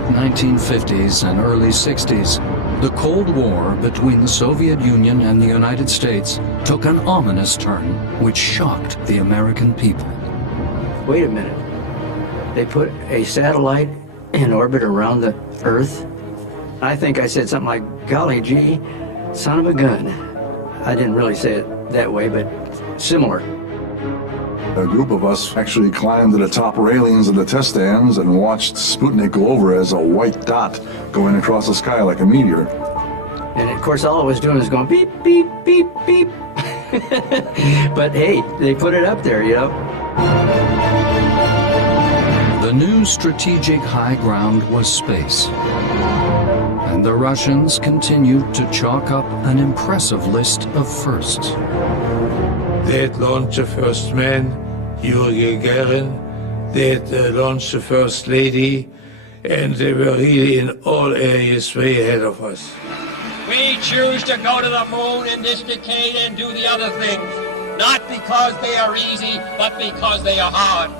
late 1950s and early 60s, the Cold War between the Soviet Union and the United States took an ominous turn which shocked the American people. Wait a minute. They put a satellite in orbit around the Earth? I think I said something like, golly gee, son of a gun. I didn't really say it that way, but similar. A group of us actually climbed to the top railings of the test stands and watched Sputnik go over as a white dot going across the sky like a meteor. And of course, all it was doing was going beep, beep, beep, beep. But hey, they put it up there, you know. The new strategic high ground was space. And the Russians continued to chalk up an impressive list of firsts. They had launched the first man, Yuri Gagarin. They had launched the first lady, and they were really in all areas way ahead of us. We choose to go to the moon in this decade and do the other things, not because they are easy, but because they are hard.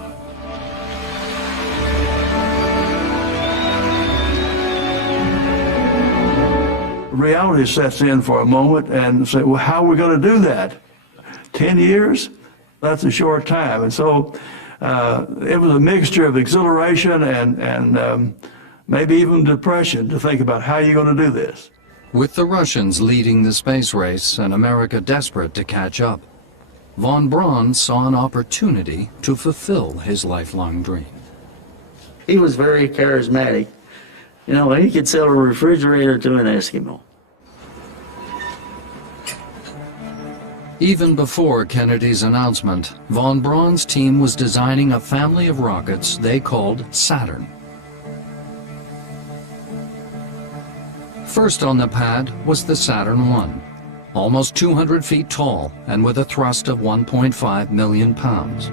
Reality sets in for a moment and say, well, how are we going to do that? 10 years? That's a short time. And so it was a mixture of exhilaration and maybe even depression to think about how you're going to do this. With the Russians leading the space race and America desperate to catch up, von Braun saw an opportunity to fulfill his lifelong dream. He was very charismatic. You know, he could sell a refrigerator to an Eskimo. Even before Kennedy's announcement, von Braun's team was designing a family of rockets they called Saturn. First on the pad was the Saturn I, almost 200 feet tall and with a thrust of 1.5 million pounds.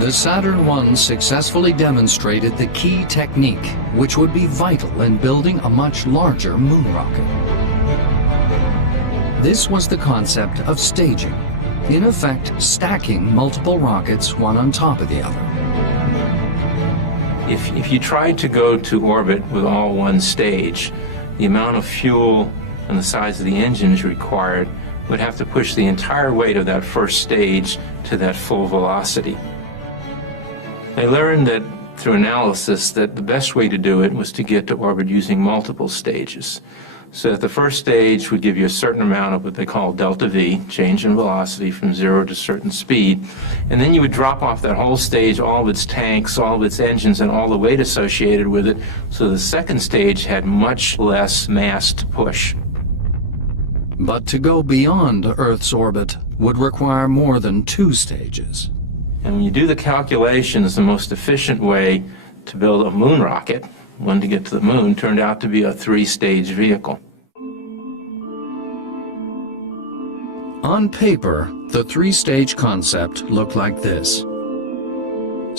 The Saturn I successfully demonstrated the key technique, which would be vital in building a much larger moon rocket. This was the concept of staging, in effect stacking multiple rockets one on top of the other. If you tried to go to orbit with all one stage, the amount of fuel and the size of the engines required would have to push the entire weight of that first stage to that full velocity. I learned that through analysis that the best way to do it was to get to orbit using multiple stages. So that the first stage would give you a certain amount of what they call delta V, change in velocity from 0 to a certain speed, and then you would drop off that whole stage, all of its tanks, all of its engines, and all the weight associated with it, so the second stage had much less mass to push. But to go beyond Earth's orbit would require more than 2 stages. And when you do the calculations, the most efficient way to build a moon rocket, one to get to the moon, turned out to be a 3-stage vehicle. On paper, the 3-stage concept looked like this.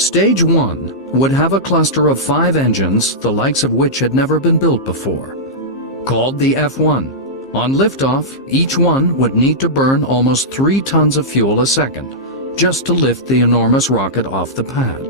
Stage 1 would have a cluster of 5 engines, the likes of which had never been built before, called the F1. On liftoff, each one would need to burn almost 3 tons of fuel a second, just to lift the enormous rocket off the pad.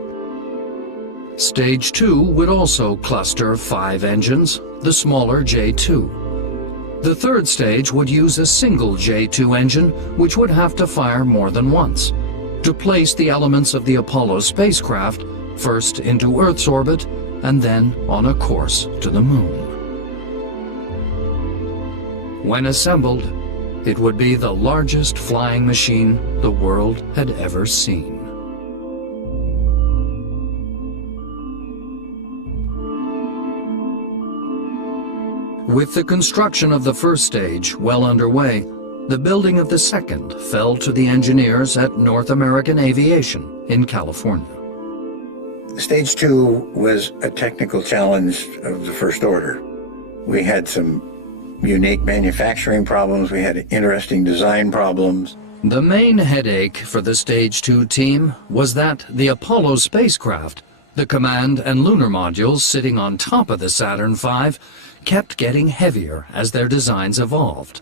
Stage 2 would also cluster 5 engines, the smaller J2. The third stage would use a single J2 engine, which would have to fire more than once, to place the elements of the Apollo spacecraft first into Earth's orbit and then on a course to the moon. When assembled, it would be the largest flying machine the world had ever seen. With the construction of the first stage well underway, the building of the second fell to the engineers at North American Aviation in California. Stage 2 was a technical challenge of the first order. We had some unique manufacturing problems, we had interesting design problems. The main headache for the Stage 2 team was that the Apollo spacecraft, The command and lunar modules sitting on top of the Saturn V kept getting heavier as their designs evolved.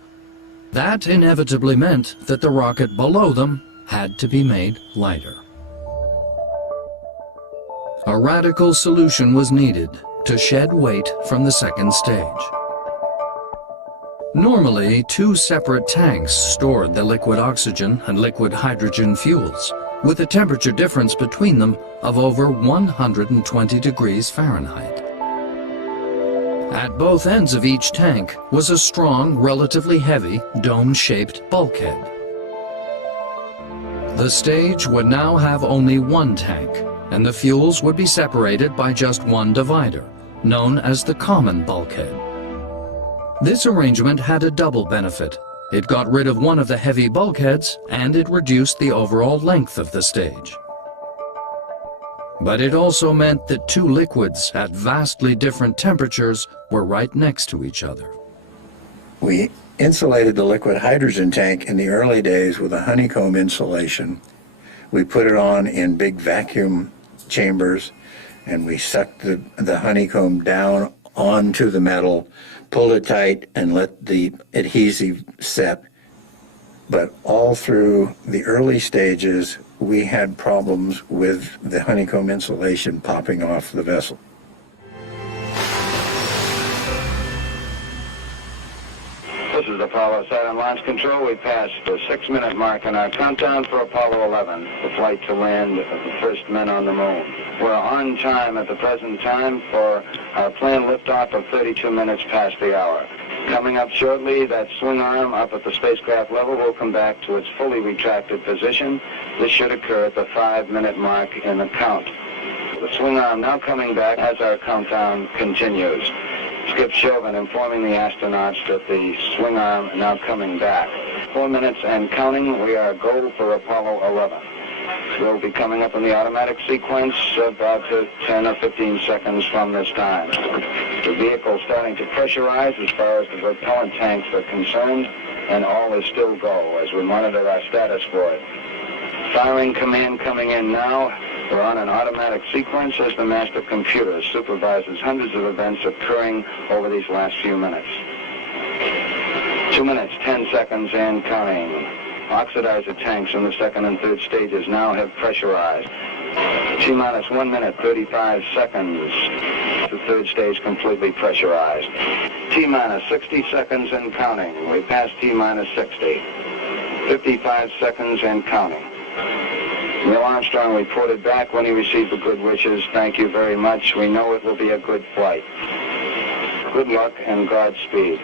That inevitably meant that the rocket below them had to be made lighter. A radical solution was needed to shed weight from the second stage. Normally, two separate tanks stored the liquid oxygen and liquid hydrogen fuels, with a temperature difference between them of over 120 degrees Fahrenheit. At both ends of each tank was a strong, relatively heavy, dome-shaped bulkhead. The stage would now have only one tank, and the fuels would be separated by just one divider, known as the common bulkhead. This arrangement had a double benefit. It got rid of one of the heavy bulkheads, and it reduced the overall length of the stage. But it also meant that two liquids at vastly different temperatures were right next to each other. We insulated the liquid hydrogen tank in the early days with a honeycomb insulation. We put it on in big vacuum chambers, and we sucked the honeycomb down onto the metal, pulled it tight, and let the adhesive set. But all through the early stages, we had problems with the honeycomb insulation popping off the vessel. This is Apollo Saturn Launch Control. We passed the 6-minute mark in our countdown for Apollo 11, the flight to land of the first men on the moon. We're on time at the present time for our planned liftoff of 32 minutes past the hour. Coming up shortly, that swing arm up at the spacecraft level will come back to its fully retracted position. This should occur at the 5-minute mark in the count. The swing arm now coming back as our countdown continues. Skip Chauvin informing the astronauts that the swing arm now coming back. 4 minutes and counting, we are go for Apollo 11. We'll be coming up in the automatic sequence about 10 or 15 seconds from this time. The vehicle starting to pressurize as far as the propellant tanks are concerned, and all is still go as we monitor our status for it. Firing command coming in now. We're on an automatic sequence as the master computer supervises hundreds of events occurring over these last few minutes. 2 minutes, 10 seconds and counting. Oxidizer tanks in the second and third stages now have pressurized. T-minus 1 minute, 35 seconds. The third stage completely pressurized. T-minus 60 seconds and counting. We passed T-minus 60. 55 seconds and counting. Neil Armstrong reported back when he received the good wishes. Thank you very much. We know it will be a good flight. Good luck and Godspeed.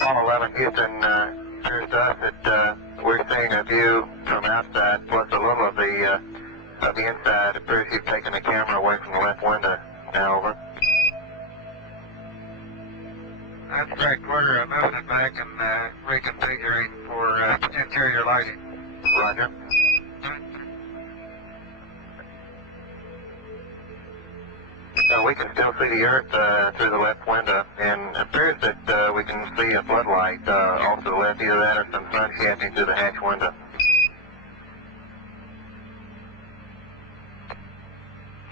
Apollo 11 Houston, sure to us that we're seeing a view from outside plus a little of the inside. It appears you've taken the camera away from the left window. Now over. That's correct. We're moving it back and reconfiguring for interior lighting. Roger. We can still see the Earth through the left window, and it appears that we can see a floodlight off to the left, either that or some sun casting through the hatch window.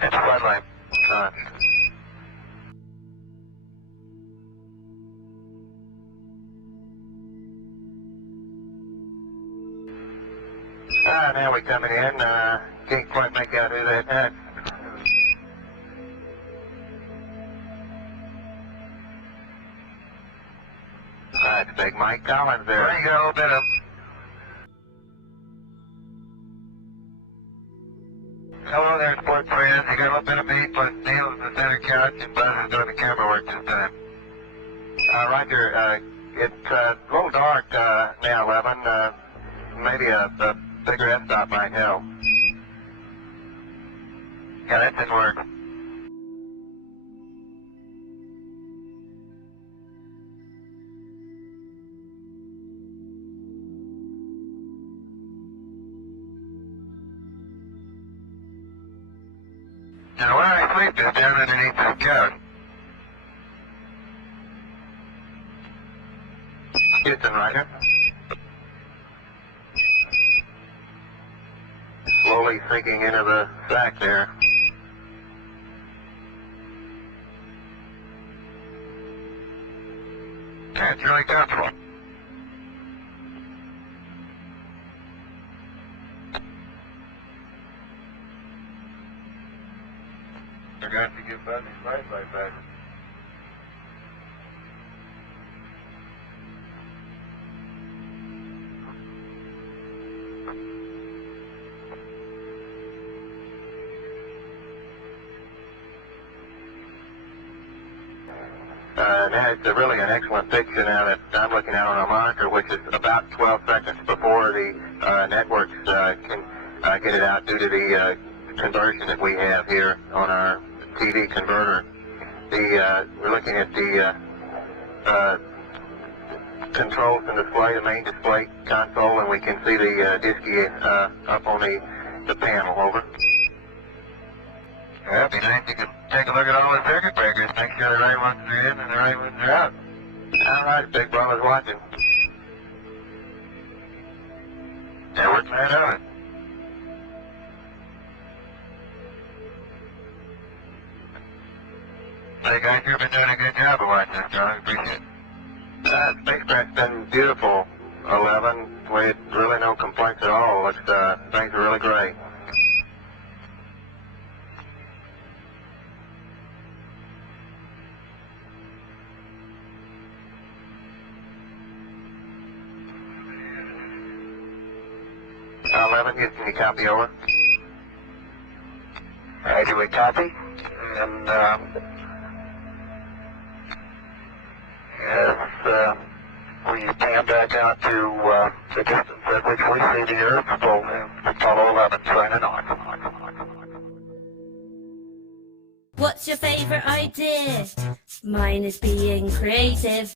It's a floodlight. Now we're coming in. Can't quite make out who that is. That's Big Mike Collins there. There you go, a little bit of... Hello there, sports friends. You got a little bit of me, but Neil's in the center couch and Buzz is doing the camera work this time. Roger. It's a little dark now, 11. Maybe a bigger f-stop might help. Yeah, that didn't work. Now where I sleep is down underneath this couch. Houston, Roger. Slowly sinking into the sack there. That's really comfortable. Forgot to give Buzz his flashlight back. Now it's really an excellent picture now that I'm looking at on our monitor, which is about 12 seconds before the networks can get it out due to the conversion that we have here on our TV converter. We're looking at the controls and display, the main display console, and we can see the disky up on the panel. Over. Well, it'd be nice you could take a look at all the circuit breakers, make sure the right ones are in and the right ones are out. All right, Big Brother's watching. Yeah, we're glad of it. Hey guys, you've been doing a good job of watching this, John. I appreciate it. Spacecraft's been beautiful, 11. With really no complaints at all. Things are really great. Can you copy over? Alright, do we copy? And, yes, we pan back out to the distance at which we see the Earth, Apollo 11 signing on. What's your favorite idea? Mine is being creative.